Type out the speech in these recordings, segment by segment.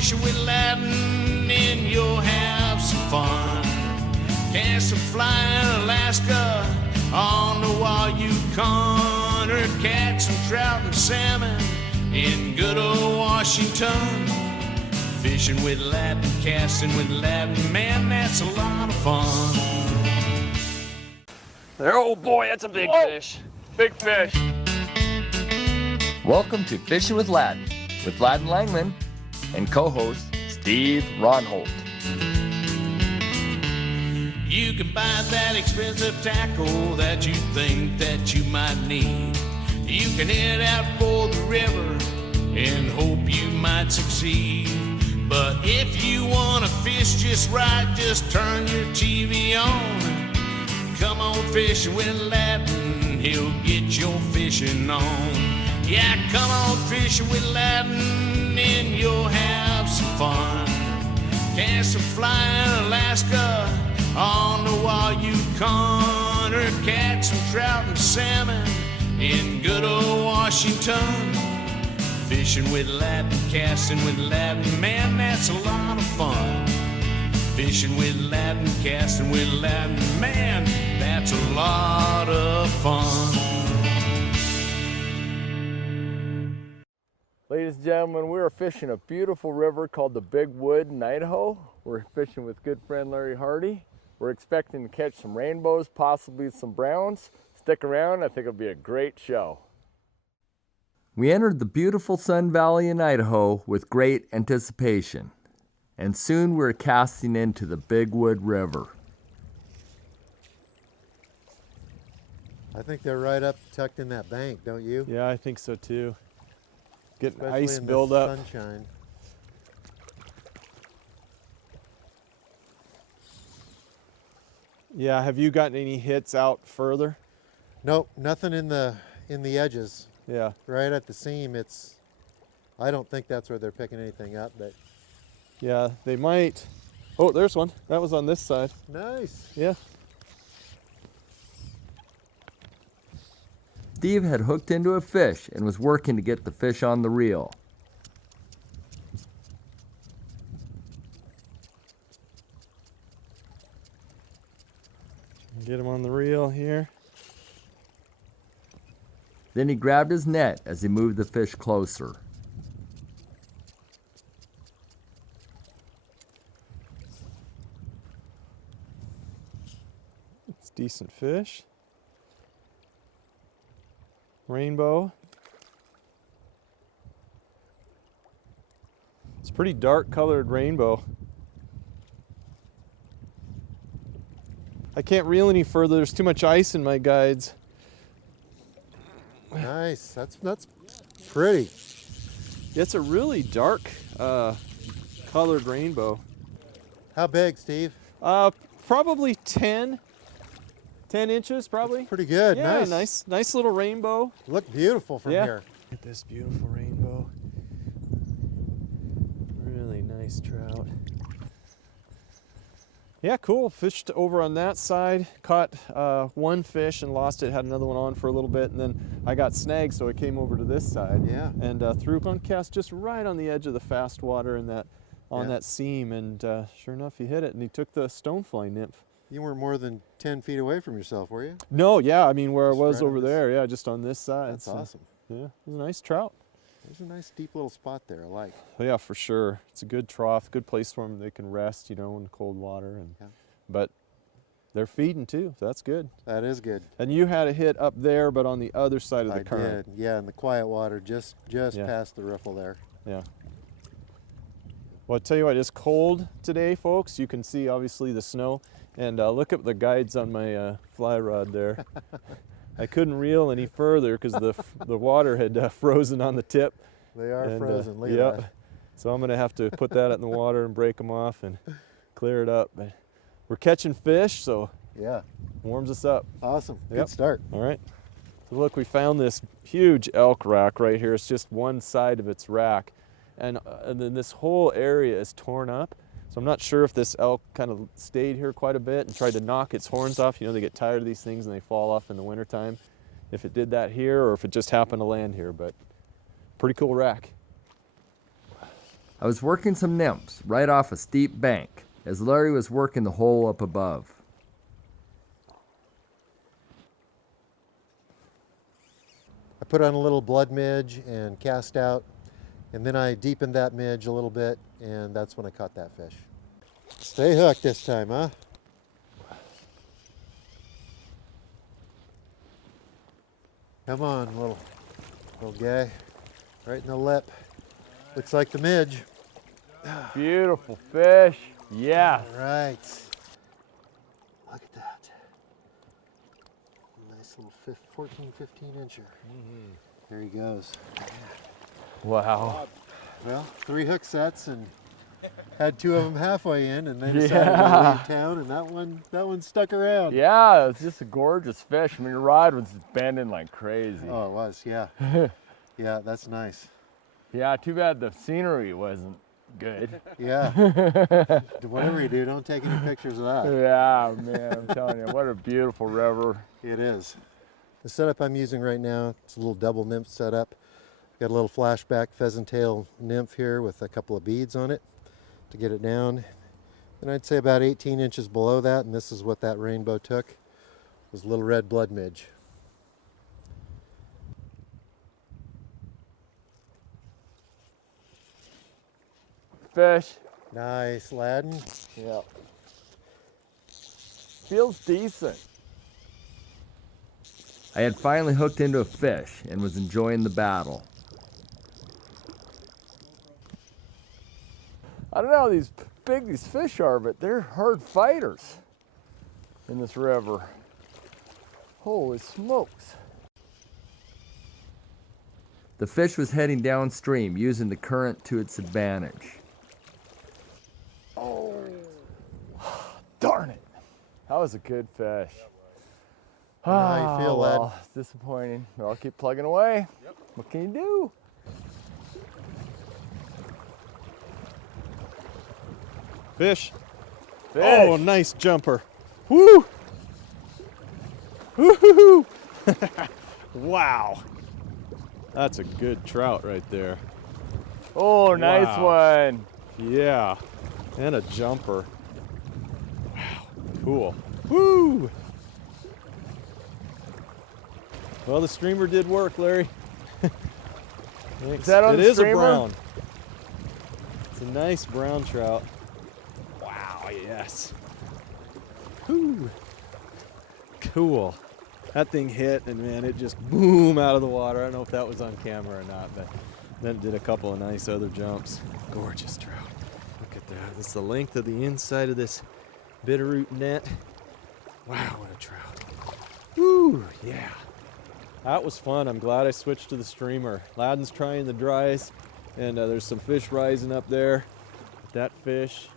fishing with Ladin and you'll have some fun. Cast a fly in Alaska on the Wayukon, or catch some trout and salmon in good old Washington. Fishing with Ladin, casting with Ladin, man, that's a lot of fun. There, oh boy, that's a big fish. Big fish. Welcome to Fishing with Ladin Langman and co-host Steve Ronholt. You can buy that expensive tackle that you think that you might need. You can head out for the river and hope you might succeed. But if you want to fish just right, just turn your TV on. Come on fishing with Ladin, he'll get your fishing on. Yeah, come on fishing with Ladin and you'll have some fun. Cast a fly in Alaska on the Wayukon, or catch some trout and salmon in good old Washington. Fishing with Ladin, casting with Ladin, man, that's a lot of fun. Fishing with Ladin, casting with Ladin, man, that's a lot of fun. Ladies and gentlemen, we are fishing a beautiful river called the Big Wood in Idaho. We're fishing with good friend Larry Hardy. We're expecting to catch some rainbows, possibly some browns. Stick around, I think it'll be a great show. We entered the beautiful Sun Valley in Idaho with great anticipation, and soon we were casting into the Big Wood River. I think they're right up tucked in that bank, don't you? Yeah, I think so too. Getting Especially ice in build the up. sunshine. Yeah, have you gotten any hits out further? Nope, nothing in the edges. Yeah. Right at the seam, I don't think that's where they're picking anything up, but Yeah, they might. Oh, there's one. That was on this side. nice. Yeah. Steve had hooked into a fish and was working to get the fish on the reel. Get him on the reel here. Then he grabbed his net as he moved the fish closer. It's decent fish. Rainbow. It's pretty dark colored rainbow. I can't reel any further. There's too much ice in my guides. Nice. That's pretty. It's a really dark colored rainbow. How big, Steve? Probably 10 inches, probably. Pretty good. Yeah, nice. nice little rainbow. Look beautiful from Yeah. here. Look at this beautiful rainbow. Really nice trout. Yeah, cool. Fished over on that side, caught one fish and lost it, had another one on for a little bit, and then I got snagged, so I came over to this side. Yeah. And threw one cast just right on the edge of the fast water and that seam, and sure enough, he hit it, and he took the stonefly nymph. You weren't more than 10 feet away from yourself, were you? No, yeah, I mean, where I Just was right on over this- there, yeah, just on this side. That's so, awesome. Yeah, it was a nice trout. There's a nice deep little spot there, I like. Oh, yeah, for sure. It's a good trough, good place for them. They can rest, in the cold water. And Yeah. But they're feeding too, so that's good. That is good. And you had a hit up there, but on the other side of the I current. did. Yeah, in the quiet water, just Yeah. past the riffle there. Yeah. Well, I tell you what, it's cold today, folks. You can see obviously the snow, and look at the guides on my fly rod there. I couldn't reel any further because the water had frozen on the tip. They are frozen. Look at Yep. that. So I'm gonna have to put that in the water and break them off and clear it up. But we're catching fish, so Yeah. warms us up. Awesome. Yep. Good start. All right. So look, we found this huge elk rack right here. It's just one side of its rack. And then this whole area is torn up. So I'm not sure if this elk kind of stayed here quite a bit and tried to knock its horns off. They get tired of these things and they fall off in the wintertime. If it did that here or if it just happened to land here, but pretty cool rack. I was working some nymphs right off a steep bank as Larry was working the hole up above. I put on a little blood midge and cast out, and then I deepened that midge a little bit, and that's when I caught that fish. Stay hooked this time, huh? Come on, little guy. Right in the lip. Looks like the midge. Beautiful fish. Yeah. All right. Look at that. Nice little 14, 15 incher. There he goes. Wow. Well, 3 hook sets and had 2 of them halfway in, and they decided to leave town, and that one stuck around. Yeah, it's just a gorgeous fish. I mean, your rod was bending like crazy. Oh, it was, yeah. Yeah, that's nice. Yeah, too bad the scenery wasn't good. Yeah. Whatever you do, don't take any pictures of that. Yeah, man, I'm telling you, what a beautiful river. It is. The setup I'm using right now, it's a little double nymph setup. Got a little flashback pheasant tail nymph here with a couple of beads on it to get it down. And I'd say about 18 inches below that, and this is what that rainbow took, was a little red blood midge. Fish. Nice, Ladin. Yeah. Feels decent. I had finally hooked into a fish and was enjoying the battle. I don't know how big these fish are, but they're hard fighters in this river. Holy smokes. The fish was heading downstream, using the current to its advantage. Oh, darn it. That was a good fish. How you feel, lad? Well, it's disappointing, but I'll keep plugging away. Yep. What can you do? Fish. Fish. Oh, nice jumper. Woo! Woo-hoo-hoo! Wow. That's a good trout right there. Oh, nice Wow. one. Yeah. And a jumper. Wow. Cool. Woo! Well, the streamer did work, Larry. Is that on It the is streamer? a brown. It's a nice brown trout. Wow, yes. Woo. Cool. That thing hit, and man, it just boom out of the water. I don't know if that was on camera or not, but then it did a couple of nice other jumps. Gorgeous trout. Look at that. That's the length of the inside of this bitterroot net. Wow, what a trout. Woo, yeah. That was fun. I'm glad I switched to the streamer. Ladin's trying the dries, and there's some fish rising up there. That fish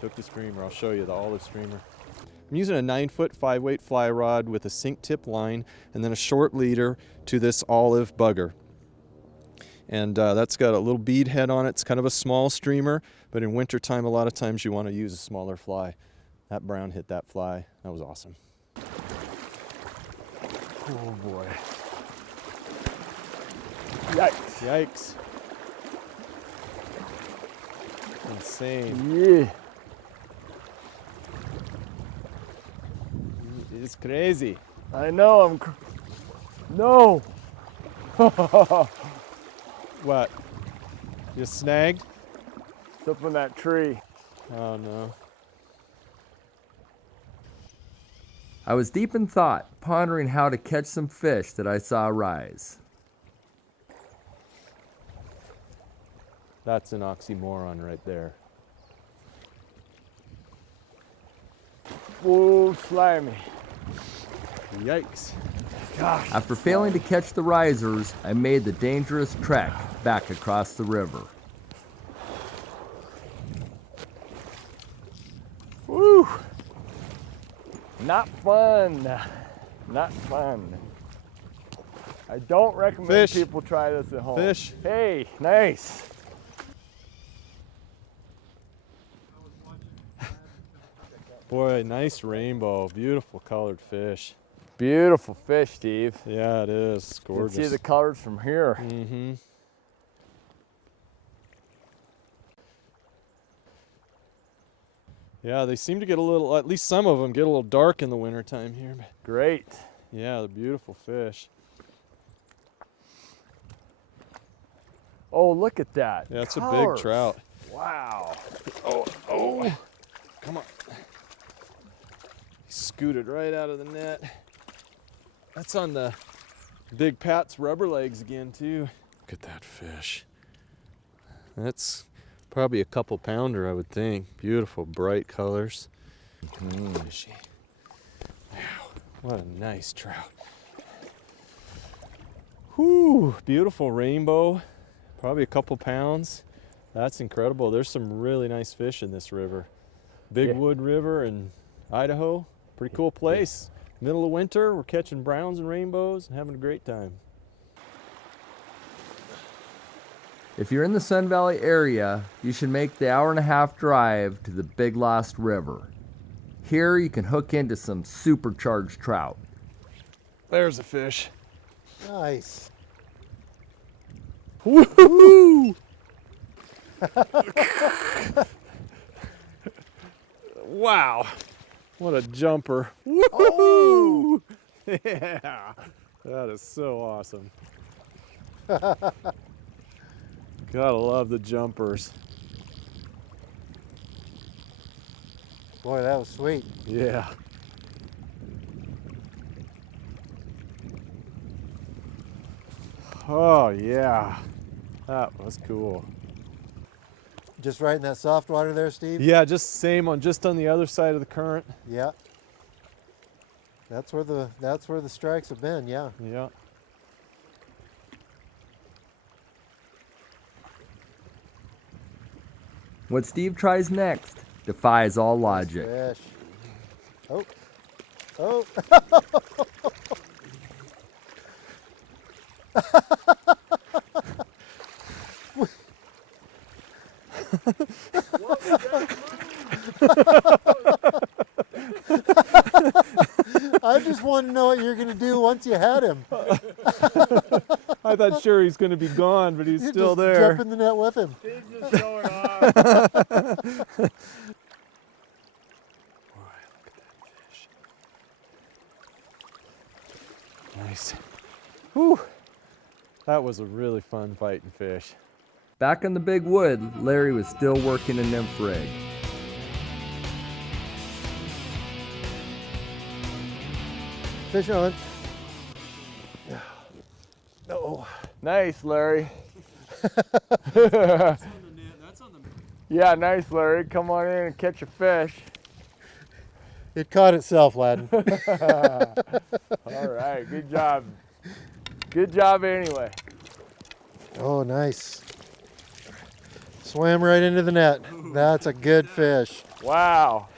took the streamer. I'll show you the olive streamer. I'm using a 9-foot 5-weight fly rod with a sink tip line and then a short leader to this olive bugger. And that's got a little bead head on it. It's kind of a small streamer, but in wintertime, a lot of times you want to use a smaller fly. That brown hit that fly. That was awesome. Oh boy. Yikes. Yikes. Insane. Yeah. It's crazy. I know, no. What? You snagged? It's up in that tree. Oh no. I was deep in thought, pondering how to catch some fish that I saw rise. That's an oxymoron right there. Oh, slimy. Yikes. Gosh. After failing to catch the risers, I made the dangerous trek back across the river. Woo. Not fun. Not fun. I don't recommend Fish. people try this at home. Fish. Hey, nice. Boy, nice rainbow. Beautiful colored fish. Beautiful fish, Steve. Yeah, it is. It's You can gorgeous. see the colors from here. Mm-hmm. Yeah, they seem to get a little, at least some of them get a little dark in the wintertime here. But Great. yeah, they're beautiful fish. Oh, look at that. Yeah, it's a big Colors. trout. Wow. Oh, come on. He scooted right out of the net. That's on the Big Pat's rubber legs again too. Look at that fish. That's probably a couple pounder, I would think. Beautiful, bright colors. Fishy. Wow, what a nice trout. Whew, beautiful rainbow. Probably a couple pounds. That's incredible. There's some really nice fish in this river. Big Wood River in Idaho. Pretty cool place. Middle of winter, we're catching browns and rainbows and having a great time. If you're in the Sun Valley area, you should make the hour-and-a-half drive to the Big Lost River. Here you can hook into some supercharged trout. There's a fish. Nice. Woohoo! Wow. What a jumper. Woohoo! Yeah. That is so awesome. Gotta love the jumpers. Boy, that was sweet. Yeah. Oh yeah. That was cool. Just right in that soft water there, Steve? Yeah, just on the other side of the current. Yeah. That's where the strikes have been, yeah. Yeah. What Steve tries next defies all logic. Fish. Oh. Oh. I just want to know what you're going to do once you had him. I thought sure he's going to be gone, but he's You still just there. jump in the net with him. He's just going off. Boy, look at that fish. Nice. Whew. That was a really fun fighting fish. Back in the Big Wood, Larry was still working a nymph rig. Fish on. Oh. Nice, Larry. That's on the Yeah, nice, Larry. Come on in and catch a fish. It caught itself, Ladin. All right, good job. Good job anyway. Oh, nice. Swam right into the net. That's a good fish. Wow.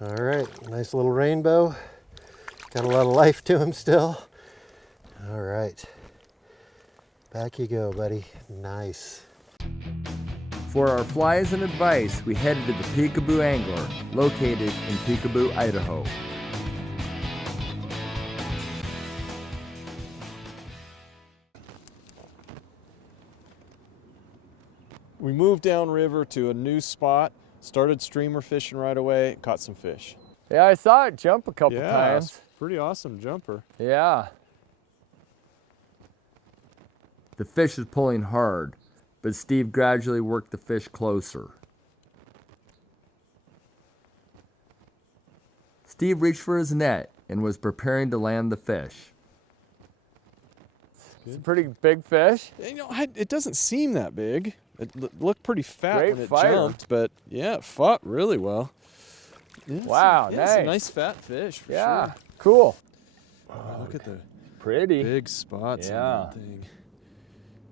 All right, nice little rainbow. Got a lot of life to him still. All right. Back you go, buddy. Nice. For our flies and advice, we headed to the Peekaboo Angler, located in Peekaboo, Idaho. We moved downriver to a new spot, started streamer fishing right away, caught some fish. Yeah, I saw it jump a couple Yeah, times. pretty awesome jumper. Yeah. The fish was pulling hard, but Steve gradually worked the fish closer. Steve reached for his net and was preparing to land the fish. It's a pretty big fish. You know, it doesn't seem that big. It looked pretty fat Great when it fighter. jumped, but yeah, it fought really well. Yeah, Wow, it's a nice. nice fat fish for Yeah, sure. cool. Wow, look at the Pretty. big spots Yeah. on that thing.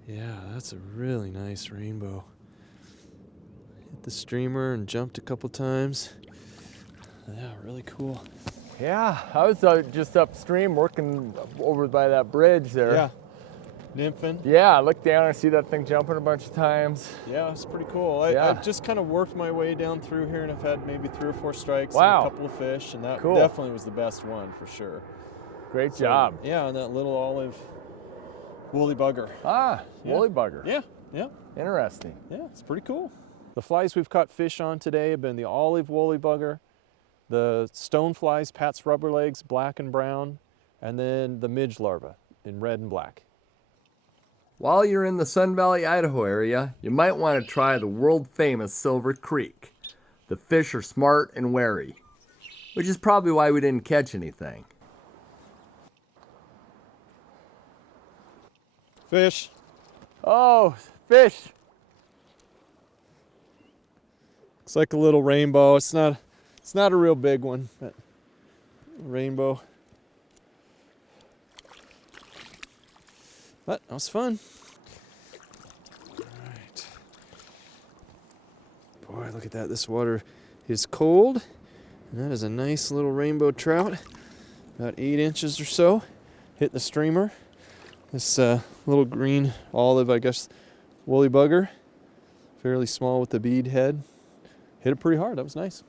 Yeah, that's a really nice rainbow. Hit the streamer and jumped a couple times. Yeah, really cool. Yeah, I was just upstream working over by that bridge there. Yeah, nymphing. Yeah, I looked down and see that thing jumping a bunch of times. Yeah, it's pretty cool. Yeah. I've just kind of worked my way down through here and I've had maybe 3 or 4 strikes Wow. and a couple of fish, and that Cool. definitely was the best one for sure. Great So, job. Yeah, and that little olive woolly bugger. Ah, Yeah. woolly bugger. Yeah, yeah, Interesting. yeah, it's pretty cool. The flies we've caught fish on today have been the olive woolly bugger, the stone flies, Pat's rubber legs, black and brown, and then the midge larva in red and black. While you're in the Sun Valley, Idaho area, you might want to try the world-famous Silver Creek. The fish are smart and wary, which is probably why we didn't catch anything. Fish. Oh, fish. It's like a little rainbow. It's not a real big one, but rainbow. But that was fun. All right. Boy, look at that. This water is cold. And that is a nice little rainbow trout. About 8 inches or so. Hit the streamer. This little green olive, I guess, woolly bugger. Fairly small with the bead head. Hit it pretty hard. That was nice.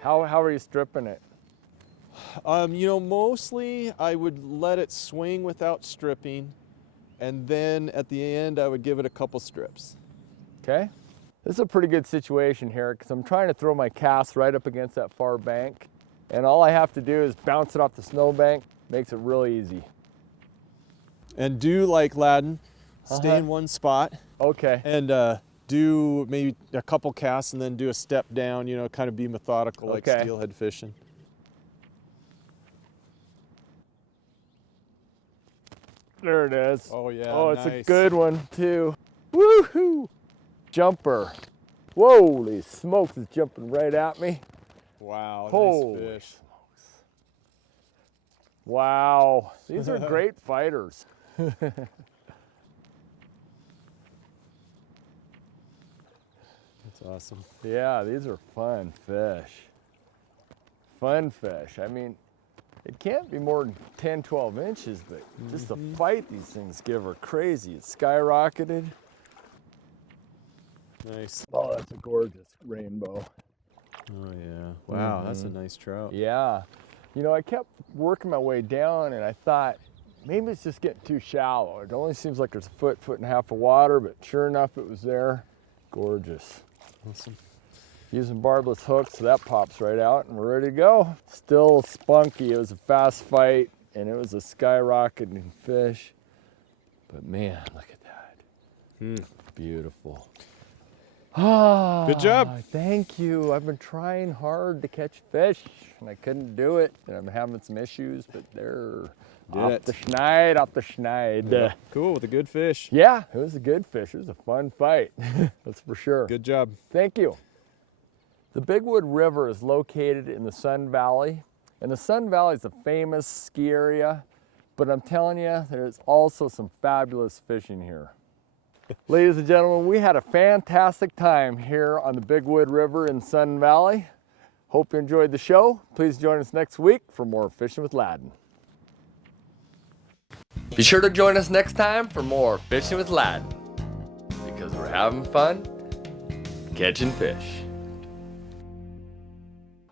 How are you stripping it? You know, mostly I would let it swing without stripping, and then at the end I would give it a couple strips. Okay. This is a pretty good situation here because I'm trying to throw my cast right up against that far bank, and all I have to do is bounce it off the snowbank. Makes it really easy. And do like Ladin, stay in one spot. Okay. And do maybe a couple casts and then do a step down, you know, kind of be methodical like Okay. steelhead fishing. There it is. Oh yeah, Oh, it's a nice. good one too. Woohoo! Jumper. Holy smokes, it's jumping right at me. Wow, Holy nice fish. Wow, these are great fighters. That's awesome. Yeah, these are fun fish. Fun fish. I mean, it can't be more than 10, 12 inches, but just the fight these things give are crazy. It's skyrocketed. Nice. Oh, that's a gorgeous rainbow. Oh yeah. Wow, that's a nice trout. Yeah. You know, I kept working my way down and I thought, maybe it's just getting too shallow. It only seems like there's a foot and a half of water, but sure enough, it was there. Gorgeous. Awesome. Using barbless hooks, so that pops right out and we're ready to go. Still spunky. It was a fast fight and it was a skyrocketing fish. But man, look at that. Beautiful. Ah, Good job. Thank you. I've been trying hard to catch fish and I couldn't do it. And I'm having some issues, but they're off the schneid. Yeah. Cool, with a good fish. Yeah, it was a good fish. It was a fun fight. That's for sure. Good job. Thank you. The Big Wood River is located in the Sun Valley, and the Sun Valley is a famous ski area, but I'm telling you, there's also some fabulous fishing here. Ladies and gentlemen, we had a fantastic time here on the Big Wood River in Sun Valley. Hope you enjoyed the show. Please join us next week for more Fishing with Ladin. Be sure to join us next time for more Fishing with Ladin, because we're having fun catching fish.